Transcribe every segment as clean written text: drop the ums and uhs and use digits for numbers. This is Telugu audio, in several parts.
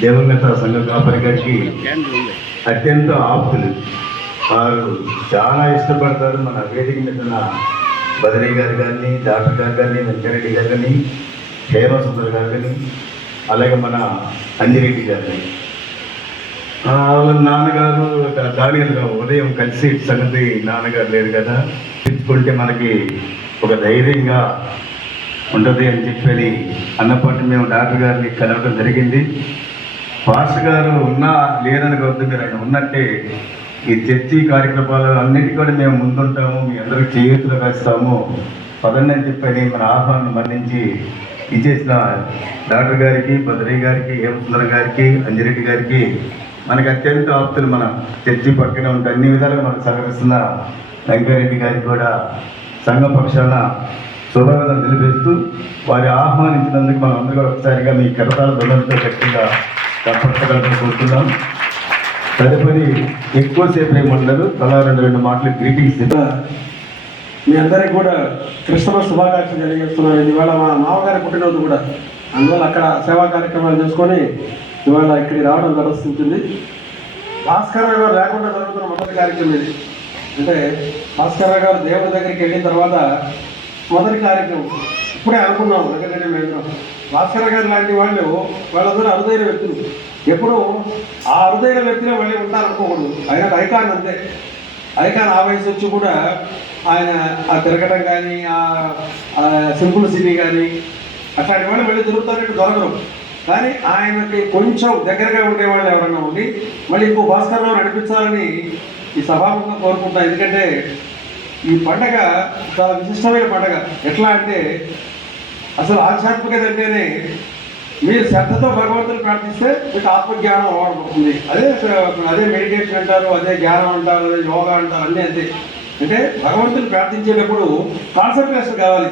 దివంగత సంఘ కాపరి గారికి అత్యంత ఆప్తులు. వారు చాలా ఇష్టపడతారు. మన వేదిక మీద ఉన్న బదిలీ గారు కానీ, డాక్టర్ గారు కానీ, వెంకరెడ్డి గారు కానీ, హేమసుందర్ గారు కానీ, అలాగే మన అంజిరెడ్డి గారు కానీ, వాళ్ళ నాన్నగారు దానిగా ఉదయం కలిసి సంగతి నాన్నగారు లేదు కదా, తెచ్చుకుంటే మనకి ఒక ధైర్యంగా ఉంటుంది అని చెప్పి అన్నప్పటి మేము డాక్టర్ గారిని కలవడం జరిగింది. పాస్టర్ గారు ఉన్నా లేదని వద్దు, మీరు ఆయన ఉన్నట్టే ఈ చర్చి కార్యక్రమాలు అన్నిటి కూడా మేము ముందుంటాము, మీ అందరికి చేతులు వేస్తాము పదండి అని చెప్పని మన ఆహ్వానం మన్నించి ఇచ్చేసిన డాక్టర్ గారికి, బద్రీ గారికి, హేమసుందర్ గారికి, అంజిరెడ్డి గారికి, మనకి అత్యంత ఆప్తులు మన చర్చి పక్కన ఉంటే అన్ని విధాలుగా మనకు సహకరిస్తున్న వెంకరెడ్డి గారికి కూడా సంఘ పక్షాన శుభాకాంక్షలు తెలియజేస్తూ వారి ఆహ్వానించినందుకు మనం అందరూ కూడా ఒకసారిగా మీ కరతాల ధ్వనులతో గట్టిగా తప్పట్టగలని కోరుతున్నాం. తదుపరి ఎక్కువసేపు ఏముండదు, తలా రెండు మాటలు గ్రీటింగ్స్. మీ అందరికీ కూడా క్రిస్మస్ శుభాకాంక్షలు తెలియజేస్తున్నాను. ఇవాళ మా మామగారి పుట్టినరోజు కూడా, అందువల్ల అక్కడ సేవా కార్యక్రమాలు చేసుకొని ఇవాళ ఇక్కడికి రావడం జరుగుతుంది. భాస్కర్ రావు గారు లేకుండా జరుగుతున్న మొదటి కార్యక్రమం ఇది. అంటే భాస్కర్ రావు గారు దేవుడి దగ్గరికి వెళ్ళిన తర్వాత మొదటి కార్యక్రమం ఇప్పుడే అనుకున్నాం. ఎందుకంటే మేము భాస్కర్ గారు లాంటి వాళ్ళందరూ అరుదైన వ్యక్తులు. ఎప్పుడు ఆ అరుదైన వ్యక్తులే మళ్ళీ ఉంటారనుకోకూడదు. ఆయన ఐకాన్ అంతే. ఐకాన్ ఆ వయసు వచ్చి కూడా ఆయన ఆ తిరగడం కానీ, ఆ సింపుల్సిటీ కానీ అట్లాంటి వాళ్ళు మళ్ళీ దొరుకుతారంటే దొరకరు. కానీ ఆయనకి కొంచెం దగ్గరగా ఉండేవాళ్ళు ఎవరన్నా ఉండి మళ్ళీ ఇంకో భాస్కర్ రావు నడిపించాలని ఈ సభాముఖంగా కోరుకుంటాను. ఎందుకంటే ఈ పండగ చాలా విశిష్టమైన పండగ. ఎట్లా అంటే అసలు ఆధ్యాత్మికత అంటేనే మీరు శ్రద్ధతో భగవంతుని ప్రార్థిస్తే మీకు ఆత్మజ్ఞానం అవ్వబడుతుంది. అదే మెడిటేషన్ అంటారు, అదే జ్ఞానం అంటారు, అదే యోగా అంటారు, అన్నీ అంతే. అంటే భగవంతుని ప్రార్థించేటప్పుడు కాన్సన్ట్రేషన్ కావాలి.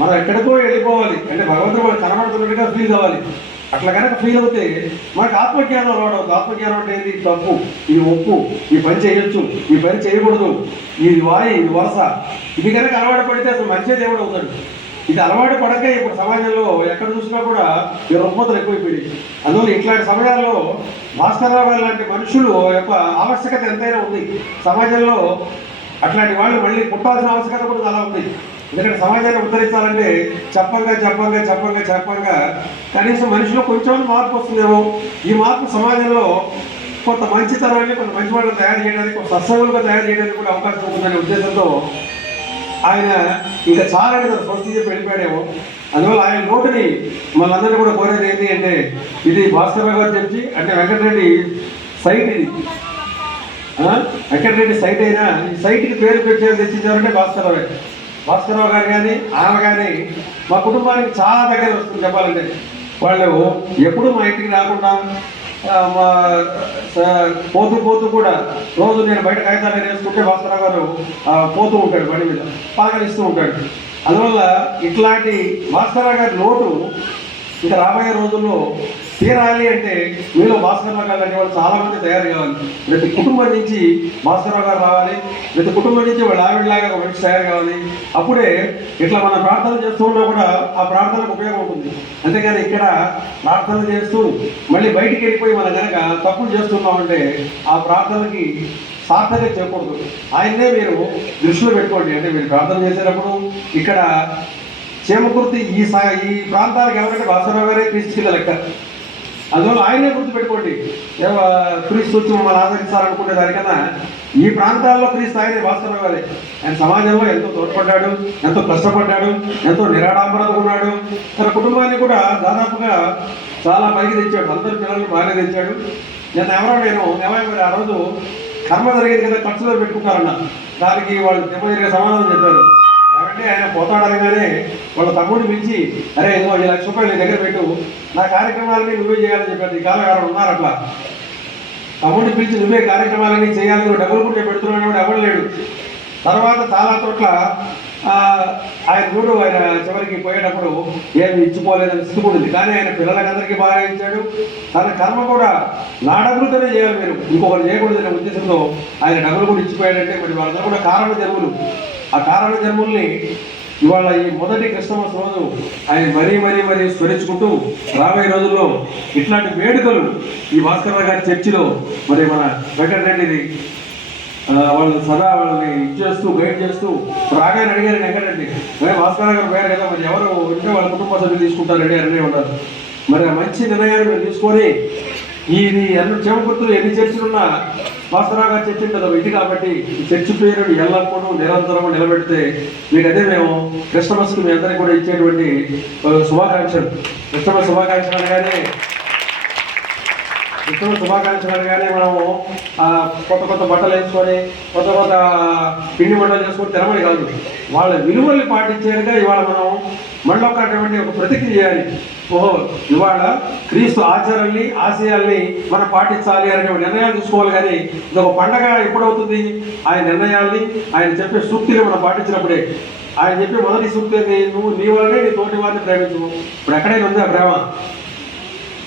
మనం ఎక్కడికో వెళ్ళిపోవాలి అంటే భగవంతుడు మనకు కనబడుతున్నట్టుగా ఫీల్ కావాలి. అట్లా కనుక ఫీల్ అవుతే మనకు ఆత్మజ్ఞానం రావడం. ఆత్మజ్ఞానం అంటే ఇది తప్పు, ఇది ఒప్పు, ఈ పని చేయొచ్చు, ఈ పని చేయకూడదు, ఇది వాయి, ఇది వరస, ఇది కనుక అలవాటు పడితే అసలు మంచిగా దేవుడు అవుతాడు. ఇది అలవాటు పడక ఇప్పుడు సమాజంలో ఎక్కడ చూసినా కూడా ఈ రుగ్మతలు ఎక్కువైపోయాయి. అందువల్ల ఇట్లాంటి సమయాల్లో భాస్కర్ రావు గారు లాంటి మనుషులు యొక్క ఆవశ్యకత ఎంతైనా ఉంది సమాజంలో. అట్లాంటి వాళ్ళు మళ్ళీ పుట్టాల్సిన ఆవశ్యకత కూడా చాలా ఉంది. ఎందుకంటే సమాజాన్ని ఉద్ధరించాలంటే చెప్పంగా కనీసం మనిషిలో కొంచెం మార్పు వస్తుందేమో. ఈ మార్పు సమాజంలో కొంత మంచితనాన్ని, కొంత మంచి వాళ్ళని తయారు చేయడానికి, కొంత సత్సంగులుగా తయారు చేయడానికి కూడా అవకాశం ఉంటుందనే ఉద్దేశంతో ఆయన ఇంకా చాలా స్వస్తి చెప్పి వెళ్ళిపోయాడేమో. అందువల్ల ఆయన నోటిని మనందరినీ కూడా కోరేది ఏంటి అంటే, ఇది భాస్కర్ రావు గారు చెప్పి అంటే వెంకటరెడ్డి సైట్, ఇది వెంకటరెడ్డి సైట్ అయినా ఈ సైట్కి పేరు పెట్టేది తెచ్చించారంటే భాస్కర్ రావు గారు కానీ ఆమె కానీ మా కుటుంబానికి చాలా దగ్గర వస్తుంది. చెప్పాలంటే వాళ్ళు ఎప్పుడు మా ఇంటికి రాకుండా పోతూ కూడా రోజు నేను బయట కాగితాలు వేసుకుంటే భాస్కర్ రావు గారు పోతూ ఉంటాడు, బండి మీద పాకలిస్తూ ఉంటాడు. అందువల్ల ఇట్లాంటి భాస్కర్ రావు గారి లోటు ఇంకా రాబోయే రోజుల్లో తీరాలి అంటే మీలో భాస్కర్ రావు గారు అనేవాళ్ళు చాలామంది తయారు కావాలి. ప్రతి కుటుంబం నుంచి భాస్కర్ రావు గారు రావాలి, ప్రతి కుటుంబం నుంచి వాళ్ళు ఆవిడలాగా ఒక మనిషి తయారు కావాలి. అప్పుడే ఇట్లా మనం ప్రార్థనలు చేస్తూ ఉన్నా కూడా ఆ ప్రార్థనకు ఉపయోగం ఉంటుంది. అంతేగాని ఇక్కడ ప్రార్థనలు చేస్తూ మళ్ళీ బయటికి వెళ్ళిపోయి మనం కనుక తప్పులు చేస్తున్నామంటే ఆ ప్రార్థనకి సార్థకత చేయకూడదు. ఆయన్నే మీరు దృష్టిలో పెట్టుకోండి. అంటే మీరు ప్రార్థన చేసేటప్పుడు ఇక్కడ చేమకుర్తి ఈ ప్రాంతాలకు ఎవరంటే భాస్కర్ రావు గారే క్రీస్తు కింద లెక్క. అందువల్ల ఆయనే గుర్తుపెట్టుకోండి. క్రీస్తు వచ్చి మమ్మల్ని ఆదరించాలనుకునే దానికన్నా ఈ ప్రాంతాల్లో క్రీస్తు ఆయనే, భాస్కర్ రావు గారే. ఆయన సమాజంలో ఎంతో తోడ్పడ్డాడు, ఎంతో కష్టపడ్డాడు, ఎంతో నిరాడంబరత ఉన్నాడు. తన కుటుంబాన్ని కూడా దాదాపుగా చాలా పైకి తెచ్చాడు. అందరి పిల్లల్ని బాగానే తెచ్చాడు. నేను ఆ రోజు కర్మ జరిగేది కదా, ఖర్చులో పెట్టుకుంటారన్న దానికి వాళ్ళు దెబ్బతిరిగే సమాధానం చెప్పారు. కాబట్టి ఆయన పోతాడనగానే వాళ్ళ తమ్ముడిని పిలిచి, అరే ఇంకో 1 లక్ష రూపాయలు నీ దగ్గర పెట్టు, నా కార్యక్రమాలని నువ్వే చేయాలని చెప్పారు. ఈ కాలగారు ఉన్నారు అట్లా. తమ్ముడిని పిలిచి నువ్వే కార్యక్రమాలని చేయాలి, నువ్వు డబ్బులు కూడా పెడుతున్నాడు కూడా ఎవరు లేడు. తర్వాత చాలా చోట్ల ఆయన చూడు, ఆయన చివరికి పోయేటప్పుడు ఏమి ఇచ్చిపోలేదని స్థితికుంటుంది. కానీ ఆయన పిల్లలకందరికీ బాగా ఇచ్చాడు. తన కర్మ కూడా నా డబ్బులతోనే చేయాలి, మీరు ఇంకొకరు చేయకూడదనే ఉద్దేశంతో ఆయన డబ్బులు కూడా ఇచ్చిపోయాడంటే మరి వాళ్ళందరూ కూడా కారణ జన్ములు. ఆ కారణ జన్ముల్ని ఇవాళ ఈ మొదటి క్రిస్టమస్ రోజు ఆయన మరీ స్మరించుకుంటూ రాబోయే రోజుల్లో ఇట్లాంటి వేడుకలు ఈ భాస్కర్ గారి చర్చిలో మరి మన వెంకటరెడ్డిని వాళ్ళు సదా వాళ్ళని ఇచ్చేస్తూ గైడ్ చేస్తూ రాగానే అడిగారు వెంకటరెడ్డి మరి భాస్కర్ గారు పోయారు కదా మరి ఎవరు ఉంటే వాళ్ళ కుటుంబ సభ్యులు తీసుకుంటారండి అనే ఉన్నారు. మరి ఆ మంచి నిర్ణయాన్ని మీరు తీసుకొని ఇది అన్ని చేమకుర్తులు ఎన్ని చర్చిలు ఉన్నా భాస్కరరావు గారి చర్చి ఉంటుంది ఇది కాబట్టి ఈ చర్చి పేరుని ఎల్లప్పుడూ నిరంతరం నిలబెడితే మీకు అదే మేము క్రిస్టమస్కి మీ అందరికీ కూడా ఇచ్చేటువంటి శుభాకాంక్షలు. క్రిస్టమస్ శుభాకాంక్షలు అనగానే మనము కొత్త బట్టలు వేసుకొని కొత్త పిండి వంటలు చేసుకొని తినమని కాదు, వాళ్ళ విలువల్ని పాటించేట్టుగా ఇవాళ మనం మళ్ళొక్కటువంటి ఒక ప్రతిజ్ఞ చేయాలి. ఓహో ఇవాళ క్రీస్తు ఆచారాల్ని ఆశయాల్ని మనం పాటించాలి అనే నిర్ణయాలు తీసుకోవాలి. కానీ ఇది ఒక పండగ ఎప్పుడవుతుంది? ఆయన నిర్ణయాల్ని ఆయన చెప్పే సూక్తిని మనం పాటించినప్పుడే. ఆయన చెప్పే మొదటి సూక్తి నువ్వు నీ వల్లనే నీ తోటి వారిని ప్రేమించు. ఇప్పుడు ఎక్కడైనా ఉంది ఆ ప్రేమ?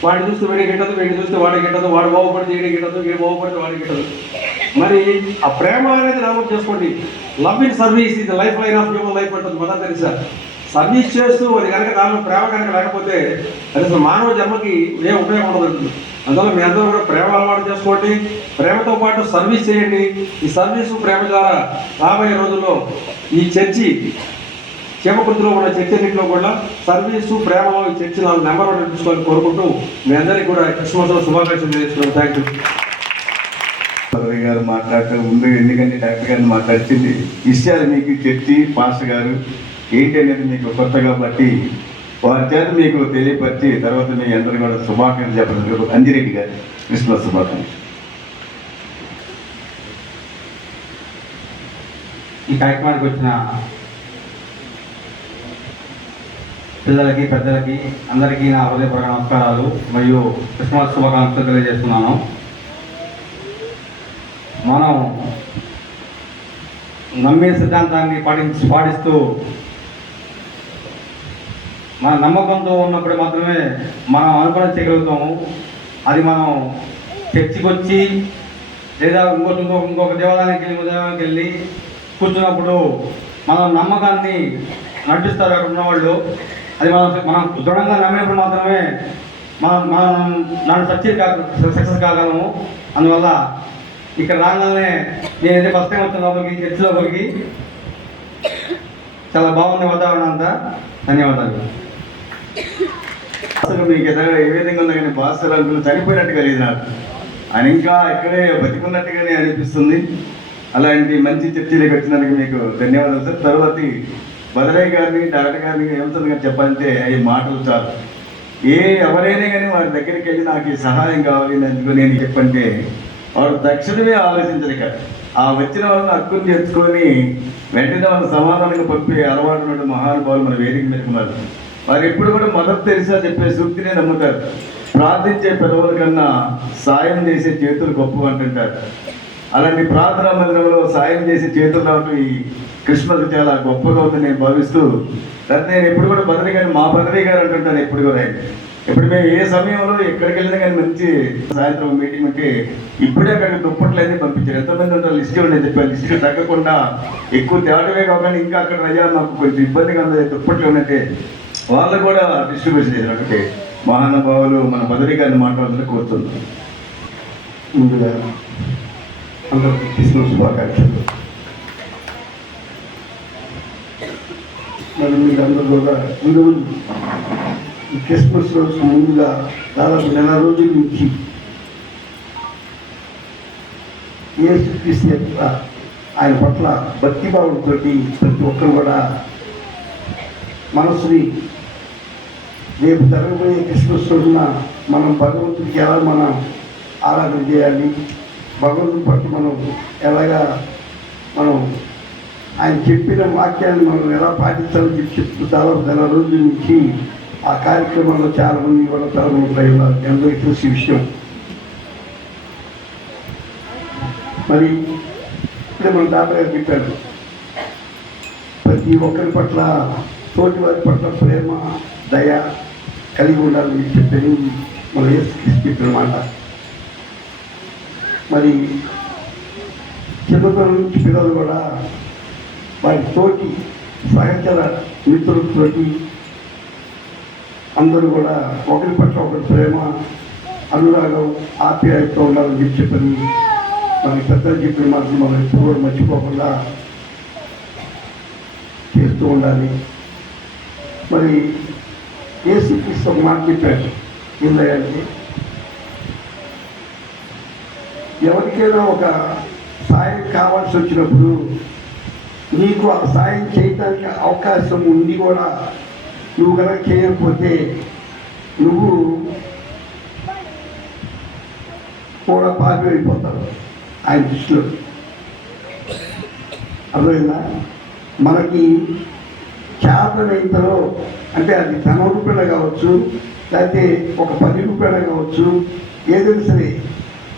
వాడిని చూస్తే వీడికి గిట్టదు, వీడిని చూస్తే వాడికి గిట్టదు, వాడు బాగుపడితే వీడికి గిట్టదు, వీడు బాగుపడితే వాడికి గిట్టదు. మరి ఆ ప్రేమ అనేది డెవలప్ చేసుకోండి. లవ్ ఇన్ సర్వీస్ ఇది life line of human life అంటుంది మదర్ తెరిసా. సర్వీస్ చేస్తూ అది కనుక దానిలో ప్రేమ కనుక లేకపోతే అది అసలు మానవ జన్మకి ఏ ఉపయోగం ఉండదు. అందువల్ల మీ అందరూ కూడా ప్రేమ అలవాటు చేసుకోండి, ప్రేమతో పాటు సర్వీస్ చేయండి. ఈ సర్వీసు ప్రేమ ద్వారా రాబోయే రోజుల్లో ఈ చర్చి చేమకుర్తిలో ఉన్న చర్చన్నింటిలో కూడా సర్వీసు ప్రేమలో ఈ చర్చి నెంబర్ 1 తీసుకోవాలని కోరుకుంటూ మీ అందరికీ కూడా క్రిస్మస్ శుభాకాంక్షలు తెలియజేస్తున్నాను. Thank you. పదవి గారు మాట్లాడుతూ ముందు ఎందుకంటే డాక్టర్ గారిని మాట్లాడుతుంది విషయాలు మీకు చర్చి పాస్టర్ గారు ఏంటి అనేది మీకు కొత్త కాబట్టి వారి చేత మీకు తెలియపరిచి తర్వాత మీ అందరూ కూడా శుభాకాంక్షలు చెప్పడం. అంజిరెడ్డి గారు క్రిస్మస్ శుభాకాంక్షలు. ఈ కార్యక్రమానికి వచ్చిన పిల్లలకి పెద్దలకి అందరికీ నా హృదయపూర్వక నమస్కారాలు మరియు క్రిస్మస్ శుభాకాంక్షలు తెలియజేస్తున్నాను. మనం నమ్మే సిద్ధాంతాన్ని పాటిస్తూ మన నమ్మకంతో ఉన్నప్పుడు మాత్రమే మనం అనుకూలం చేయగలుగుతాము. అది మనం చర్చికి వచ్చి లేదా ఇంకొక దేవాలయానికి వెళ్ళి కూర్చున్నప్పుడు మన నమ్మకాన్ని నటిస్తారు అక్కడ ఉన్నవాళ్ళు. అది మనం దృఢంగా నమ్మినప్పుడు మాత్రమే మనం సక్సెస్ కాగలము. అందువల్ల ఇక్కడ రాగానే నేనైతే ఫస్ట్ టైం వచ్చిన లోపలికి చర్చి లోపలికి చాలా బాగుంది వాతావరణం అంతా. ధన్యవాదాలు. అసలు మీకు ఏ విధంగా ఉన్నా కానీ భాస్కర్ అంకులు చనిపోయినట్టుగా లేదు నాకు. ఆయన ఇంకా ఇక్కడే బతికున్నట్టుగానే అనిపిస్తుంది. అలాంటి మంచి చర్చలకు వచ్చినందుకు మీకు ధన్యవాదాలు సార్. తర్వాత బదరయ్య గారిని డాక్టర్ గారిని ఏమవుతుంది గారు చెప్పాలంటే అవి మాటలు చాలు. ఎవరైనా కానీ వారి దగ్గరికి వెళ్ళి నాకు ఈ సహాయం కావాలి ఎందుకు నేను చెప్పంటే వాడు తక్షణమే ఆలోచించరు కదా. ఆ వచ్చిన వాళ్ళని హక్కును తెచ్చుకొని వెంటనే వాళ్ళ సమాధానంగా పంపే అలవాటు ఉన్న మహానుభావులు మన వేదిక మీద ఉన్నారు. వారు ఎప్పుడు కూడా మదర్ తెరిసా చెప్పే సూక్తినే నమ్ముతారు. ప్రార్థించే పెదవుల కన్నా సాయం చేసే చేతులు గొప్ప అంటుంటారు. అలాంటి ప్రార్థనా మందిరంలో సాయం చేసే చేతులు రావడం ఈ క్రిస్మస్ చాలా గొప్పగా ఉందని నేను భావిస్తూ నేను ఎప్పుడు కూడా బదరీ గారు మా బదరీ గారు అంటుంటాను. ఎప్పుడు కూడా ఇప్పుడు మేము ఏ సమయంలో ఎక్కడికి వెళ్ళినా కానీ మంచి సాయంత్రం మీటింగ్ ఉంటే ఇప్పుడే అక్కడ దుప్పట్లు అన్నీ పంపించారు. ఎంతమంది ఉంటారు లిస్ట్ ఉండేది చెప్పారు. లిస్ట్కి తగ్గకుండా ఎక్కువ తేవడమే కాకుండా ఇంకా అక్కడ అయ్యా నాకు కొంచెం ఇబ్బందిగా ఉంది దుప్పట్లు ఉన్నట్టే వాళ్ళు కూడా డిస్ట్రిబ్యూషన్ చేశారు. ఒకటి మహానుభావులు మన బదరీ గారిని మాట్లాడాలని కోరుతున్నాం. ముందుగా అందరికీ క్రిస్మస్ శుభాకాంక్షలు. మరి మీరందరూ కూడా ఈరోజు ఈ క్రిస్మస్ రోజు ముందుగా దాదాపు 1 రోజుల నుంచి యేసుక్రీస్తు యొక్క ఆయన పట్ల భక్తిభావంతో ప్రతి ఒక్కరు కూడా మనసుని రేపు జరగబోయే క్రిస్మస్ రోజున మనం భగవంతుడికి ఎలా మనం ఆరాధన చేయాలి, భగవంతుని పట్ల మనం ఎలాగా మనం ఆయన చెప్పిన వాక్యాన్ని మనం ఎలా పాటించాలని చెప్తూ దాదాపు 1 రోజుల నుంచి ఆ కార్యక్రమంలో చాలామంది కూడా తరగతి అందరికీ తెలిసే విషయం. మరి ఇప్పుడే మన డాక్టర్ గారు చెప్పారు ప్రతి ఒక్కరి పట్ల తోటి వారి పట్ల ప్రేమ దయ కలిగి ఉండాలని చెప్పేది మన యేసుక్రీస్తు చెప్పిన మాట. మరి చిన్నతనం నుంచి పిల్లలు కూడా వారి తోటి సహచర మిత్రులతోటి అందరూ కూడా ఒకరి పట్ల ఒకరి ప్రేమ, అనురాగం, ఆప్యాయత ఉండాలని చెప్పని మనకి పెద్దలు చెప్పిన మాటలు మనం ఎప్పుడు కూడా మర్చిపోకుండా చేస్తూ ఉండాలి. మరి యేసుక్రీస్తు ఒక మాట చెప్పాడు ఏంటంటే, ఎవరికైనా ఒక సాయం కావాల్సి వచ్చినప్పుడు నీకు ఆ సాయం చేయడానికి అవకాశం ఉండి కూడా నువ్వు కనుక చేయకపోతే నువ్వు కూడా పాపి అయిపోతావు ఆయన దృష్టిలో. అర్థమైందా? మనకి చేతనైంతలో అంటే అది 10 రూపాయలు కావచ్చు, లేకపోతే ఒక 10 రూపాయలు కావచ్చు, ఏదైనా సరే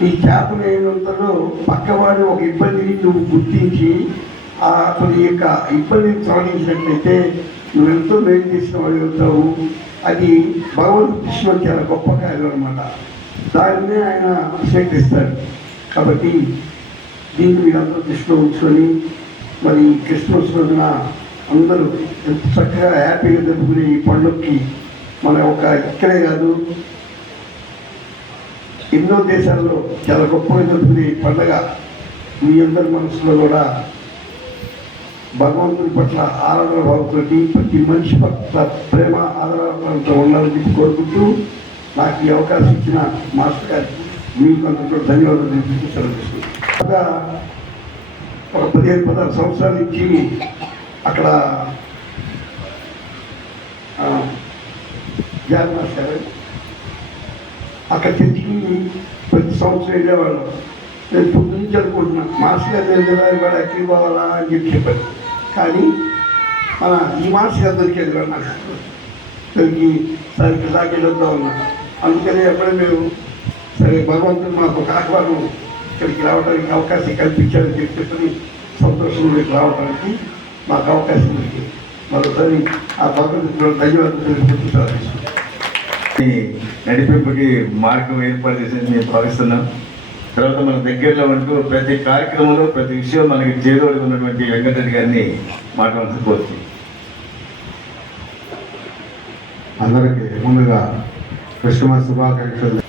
ఈ చేతనైనంతలో పక్కవాడి ఒక ఇబ్బందిని నువ్వు గుర్తించి అతని యొక్క ఇబ్బందిని తొలగించినట్లయితే నువ్వెంతో మేలు చేసిన వాడు అవుతావు. అది భగవంతుడి దృష్టిలో చాలా గొప్ప కార్యం అనమాట. దాన్నే ఆయన స్వీకరిస్తాడు. కాబట్టి దీన్ని మీరందరూ దృష్టిలో ఉంచుకొని మరి క్రిస్మస్ రోజున అందరూ ఎంత చక్కగా హ్యాపీగా జరుపుకునే ఈ పండుగకి మన ఒక ఇక్కడే కాదు ఎన్నో దేశాల్లో చాలా గొప్పగా జరుపుకునే ఈ పండుగ మీ అందరి మనసులో కూడా భగవంతుని పట్ల ఆరాధన భావంతో ప్రతి మనిషి పట్ల ప్రేమ ఆదరణతో ఉండాలని చెప్పి కోరుకుంటూ నాకు ఈ అవకాశం ఇచ్చిన మాస్టర్ గారికి మీకు అందరూ ధన్యవాదాలు తెలిపి సెలవుస్తున్నాను. ఒక 15-16 సంవత్సరాల నుంచి అక్కడ జాన్ మాస్టర్ అక్కడ చర్చికి ప్రతి సంవత్సరం వెళ్ళేవాళ్ళం. నేను పొద్దు నుంచి అనుకుంటున్నాను మాస్టర్ గారు తెలియదు వాడు ఎక్కడికి పోవాలా అని చెప్పారు. కానీ మన ఈ మాస్టర్ గారు దొరికేది వాడు నాకు దొరికి సరికి దాకెళ్ళొద్దా ఉన్నాను. అందుకని ఎప్పుడే మేము సరే భగవంతుడు మాకు ఒక ఆహ్వానం ఇక్కడికి రావడానికి అవకాశం కల్పించాలని చెప్పి సంతోషం మీకు రావడానికి మాకు అవకాశం దొరికింది. మరోసారి ఆ భగవంతుడు ధన్యవాదాలు తెలుపుకుంటున్నారు. నడిపింపుకి మార్గం ఏర్పాటు చేసి మేము భావిస్తున్నాం. తర్వాత మన దగ్గరలో ఉంటూ ప్రతి కార్యక్రమంలో ప్రతి విషయం మనకి చేదోడు ఉన్నటువంటి వెంకటరెడ్డి గారిని మాట్లాడాల్సి కోరుతుంది. అందరికీ ముందుగా క్రిస్మస్ శుభాకాంక్షలు.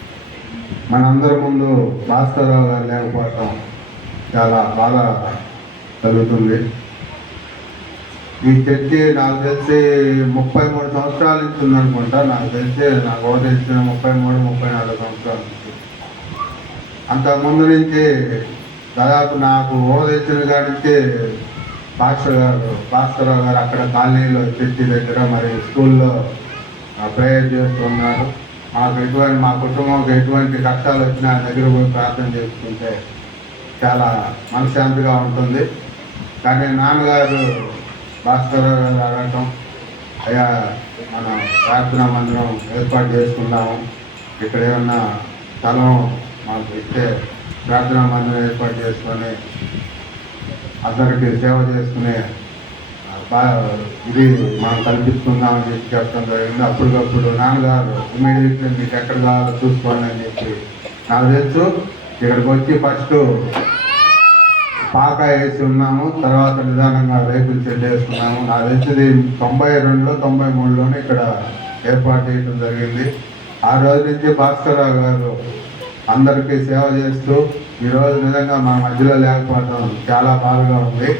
మనందరి ముందు భాస్కరరావు గారు లేకపోవటం చాలా బాధ కలుగుతుంది. ఈ చర్చి నాకు తెలిసి 33 సంవత్సరాల నుంచి ఉందనుకుంటా. నాకు తెలిసి నాకు తెలిసిన 33-34 సంవత్సరాల నుంచి. అంతకుముందు నుంచి దాదాపు నాకు తెలిసిన కాడి నుంచి భాస్కరరావు గారు అక్కడ కాలనీలో చర్చి దగ్గర మరి స్కూల్లో ప్రేయర్ చేస్తున్నారు. మా కుటుంబంకి ఎటువంటి కష్టాలు వచ్చినా దగ్గర పోయి ప్రార్థన చేసుకుంటే చాలా మనశ్శాంతిగా ఉంటుంది. కానీ నాన్నగారు భాస్కరరావు గారు అడగటం, అయ్యా మన ప్రార్థనా మందిరం ఏర్పాటు చేసుకున్నాము, ఇక్కడ ఏమన్నా స్థలం మాకు ఇస్తే ప్రార్థనా మందిరం ఏర్పాటు చేసుకొని అందరికీ సేవ చేసుకునే ఇది మనం కల్పిస్తున్నామని చెప్పి చెప్పడం జరిగింది. అప్పటికప్పుడు నాన్నగారు ఇమీడియట్గా మీకు ఎక్కడ కావాలో చూసుకోండి అని చెప్పి నాకు తెలుసు. ఇక్కడికి వచ్చి ఫస్ట్ పాక వేసి ఉన్నాము, తర్వాత నిదానంగా రేకులు షెడ్ వేసుకున్నాము. నాకు తెలిసింది 92-93లోనే ఇక్కడ ఏర్పాటు చేయడం జరిగింది. ఆ రోజు నుంచి భాస్కరరావు గారు అందరికీ సేవ చేస్తూ ఈరోజు నిజంగా మా మధ్యలో లేకపోవడం చాలా బాధగా ఉంది.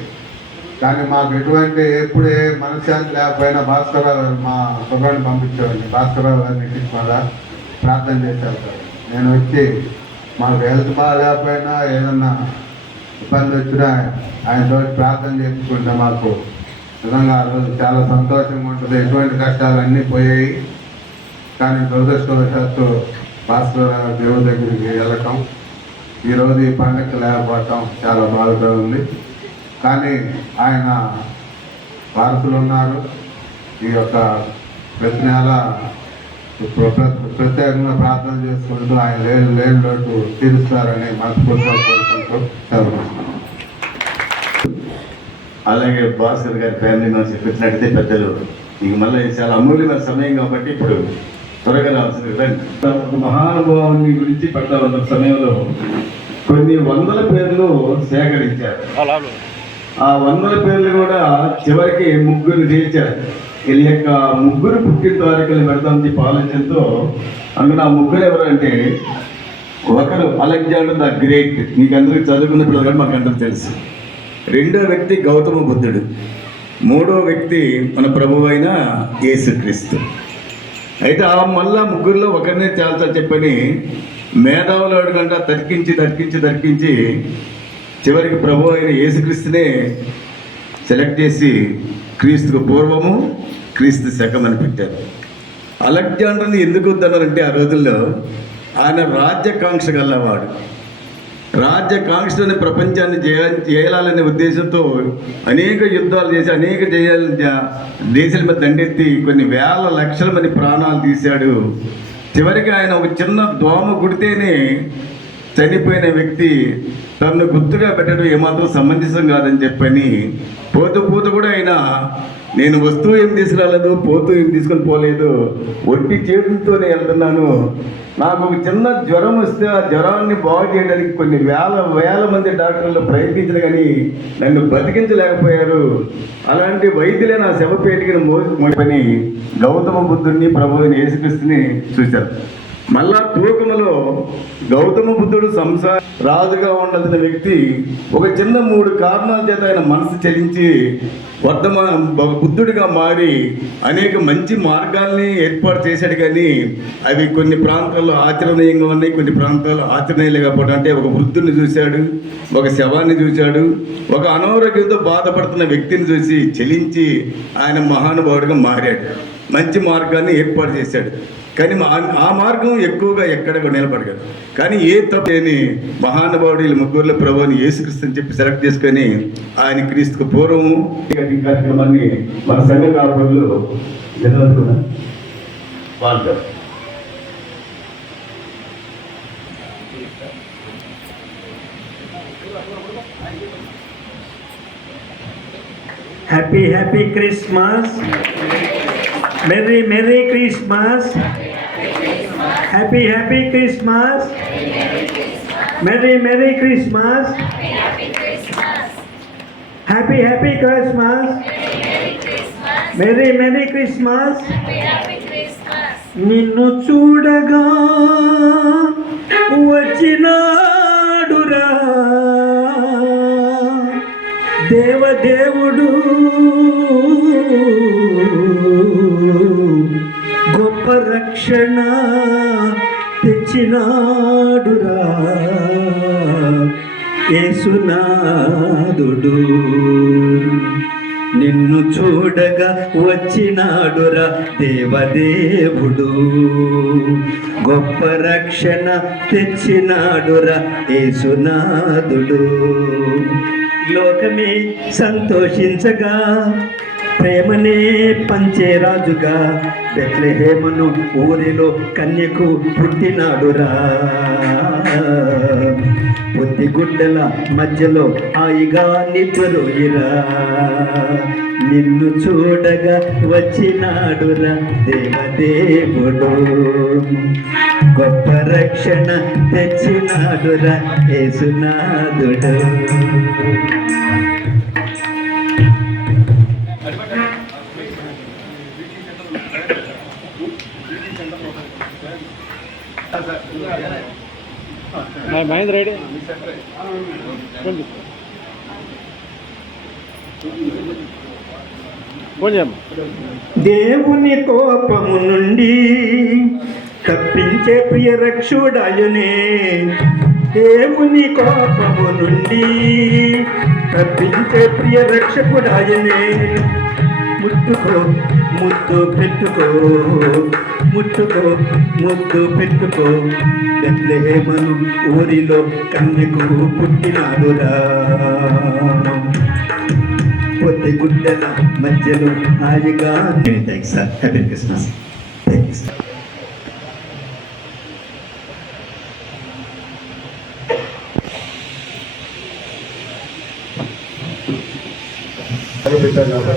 కానీ మాకు ఎటువంటి ఎప్పుడే మనశ్శాంతి లేకపోయినా భాస్కరరావు గారు మా కుర్రాన్ని పంపించేవాడిని. భాస్కరరావు గారిని ఇంటికి మళ్ళా ప్రార్థన చేసేవారు. నేను వచ్చి మాకు హెల్త్ బాగాలేకపోయినా ఏదన్నా ఇబ్బంది వచ్చినా ఆయనతో ప్రార్థన చేసుకుంటే మాకు నిజంగా ఆ రోజు చాలా సంతోషంగా ఉంటుంది. ఎటువంటి కష్టాలు అన్నీ పోయాయి. కానీ దురదృష్టవశాత్తు భాస్కరరావు దేవుడి దగ్గరికి వెళ్ళటం, ఈరోజు ఈ పండుగ లేకపోవటం చాలా బాధగా ఉంది. కానీ ఆయన వారసులు ఉన్నారు. ఈ యొక్క ప్రతి నెల ప్రత్యేకంగా ప్రార్థన చేసుకుంటూ ఆయన లేని లోటు తీరుస్తారని మనస్ఫూర్తిగా కోరుకుంటూ సెలవు. అలాగే భాస్కర్ గారి ఫ్యామిలీ మెంబర్స్ చెప్పినట్టయితే పెద్దలు ఇంక మళ్ళీ చాలా అమూల్యమైన సమయం కాబట్టి ఇప్పుడు త్వరగా రావాల్సింది. మహానుభావుని గురించి పట్టాలంత సమయంలో కొన్ని వందల పేర్లు సేకరించారు. ఆ 100 పేర్లు కూడా చివరికి ముగ్గురు చేర్చారు. వీళ్ళ యొక్క ముగ్గురు పుట్టిన తారీఖులు పెడతామని చెప్పి ఆలోచనతో అందులో ఆ ముగ్గురు ఎవరంటే, ఒకరు అలెగ్జాండర్ ద గ్రేట్, మీకు అందరికీ చదువుకున్న పిల్లలు కూడా మాకు అందరూ తెలుసు. రెండో వ్యక్తి గౌతమ బుద్ధుడు. మూడో వ్యక్తి మన ప్రభువు అయిన యేసుక్రీస్తు. అయితే ఆ మళ్ళా ముగ్గురులో ఒకరినే చాలా చెప్పని మేధావులు అడుగంట తర్కించి చివరికి ప్రభు అయిన యేసుక్రీస్తునే సెలెక్ట్ చేసి క్రీస్తుకు పూర్వము క్రీస్తు శకం అని పెట్టారు. అలెగ్జాండర్ని ఎందుకు వద్దన్నారంటే, ఆ రోజుల్లో ఆయన రాజ్యకాంక్ష గలవాడు. రాజ్యకాంక్షని ప్రపంచాన్ని చేయాలనే ఉద్దేశంతో అనేక యుద్ధాలు చేసి అనేక దేశాల మీద దండెత్తి కొన్ని వేల లక్షల మంది ప్రాణాలు తీశాడు. చివరికి ఆయన ఒక చిన్న దోమ కుడితేనే చనిపోయిన వ్యక్తి తనను గుర్తుగా పెట్టడం ఏమాత్రం సమంజసం కాదని చెప్పని పోతూ కూడా ఆయన, నేను వస్తువు ఏం తీసుకురాలేదు, పోతూ ఏం తీసుకొని పోలేదు, ఒట్టి చేతులతోనే వెళ్తున్నాను. నాకు ఒక చిన్న జ్వరం వస్తే ఆ జ్వరాన్ని బాగు చేయడానికి కొన్ని వేల మంది డాక్టర్లు ప్రయత్నించిన కానీ నన్ను బతికించలేకపోయారు. అలాంటి వైద్యులే నా శవపేటికను మోపని గౌతమ బుద్ధుడిని ప్రభువుని యేసుక్రీస్తుని చూశారు. మళ్ళా తూకములో గౌతమ బుద్ధుడు సంసార రాజుగా ఉండాల్సిన వ్యక్తి ఒక చిన్న 3 కారణాల చేత ఆయన మనసు చలించి బుద్ధుడిగా మారి అనేక మంచి మార్గాల్ని ఏర్పాటు చేశాడు. కానీ అవి కొన్ని ప్రాంతాల్లో ఆచరణీయంగా ఉన్నాయి, కొన్ని ప్రాంతాల్లో ఆచరణీయం లేకపోవడం. అంటే ఒక వృద్ధుని చూశాడు, ఒక శవాన్ని చూశాడు, ఒక అనారోగ్యంతో బాధపడుతున్న వ్యక్తిని చూసి చలించి ఆయన మహానుభావుడిగా మారాడు, మంచి మార్గాన్ని ఏర్పాటు చేశాడు. కానీ ఆ మార్గం ఎక్కువగా ఎక్కడ నిలబడగలదు. కానీ ఏ తప్పని మహానుభావుడు ముగ్గురులో ప్రభువుని యేసుక్రీస్తు అని చెప్పి సెలెక్ట్ చేసుకొని ఆయన క్రీస్తుకు పూర్వము ఈ కార్యక్రమాన్ని మన సంఘ కాపులు పాల్గొన్నారు. Happy Christmas. Merry Christmas. Happy Christmas. Merry Christmas. Happy Christmas. Merry Christmas. నిన్ను చూడగా వచ్చినాడురా దేవదేవుడు, గొప్ప రక్షణ తెచ్చినాడురా యేసునాథుడు. నిన్ను చూడగా వచ్చినాడురా దేవదేవుడు, గొప్ప రక్షణ తెచ్చినాడురా యేసునాథుడు. లోకమే సంతోషించగా ప్రేమనే పంచే రాజుగా బెత్లెహేమును ఊరిలో కన్యకు పుట్టినాడురా. పొత్తిగుడ్డల మధ్యలో హాయిగా నిద్రోయిరా. నిన్ను చూడగా వచ్చినాడురా దేవదేవుడు, గొప్ప రక్షణ తెచ్చినాడురా యేసునాథుడు. మహేంద్ర రెడ్డి దేవుని కోపము నుండి తప్పించే ప్రియ రక్షుడాయనే. దేవుని కోపము నుండి తప్పించే ప్రియ రక్షకుడాయనే. ముట్టుకో ముద్దు పెట్టుకో, ముట్టుకో ముద్దు పెట్టుకో, బెత్లెహేమును ఊరిలో కన్యకు పుట్టినాడురా. పొత్తిగుడ్డల మధ్యలో హాయిగా. Thanks sir. Happy Christmas. Thanks. తర్వాత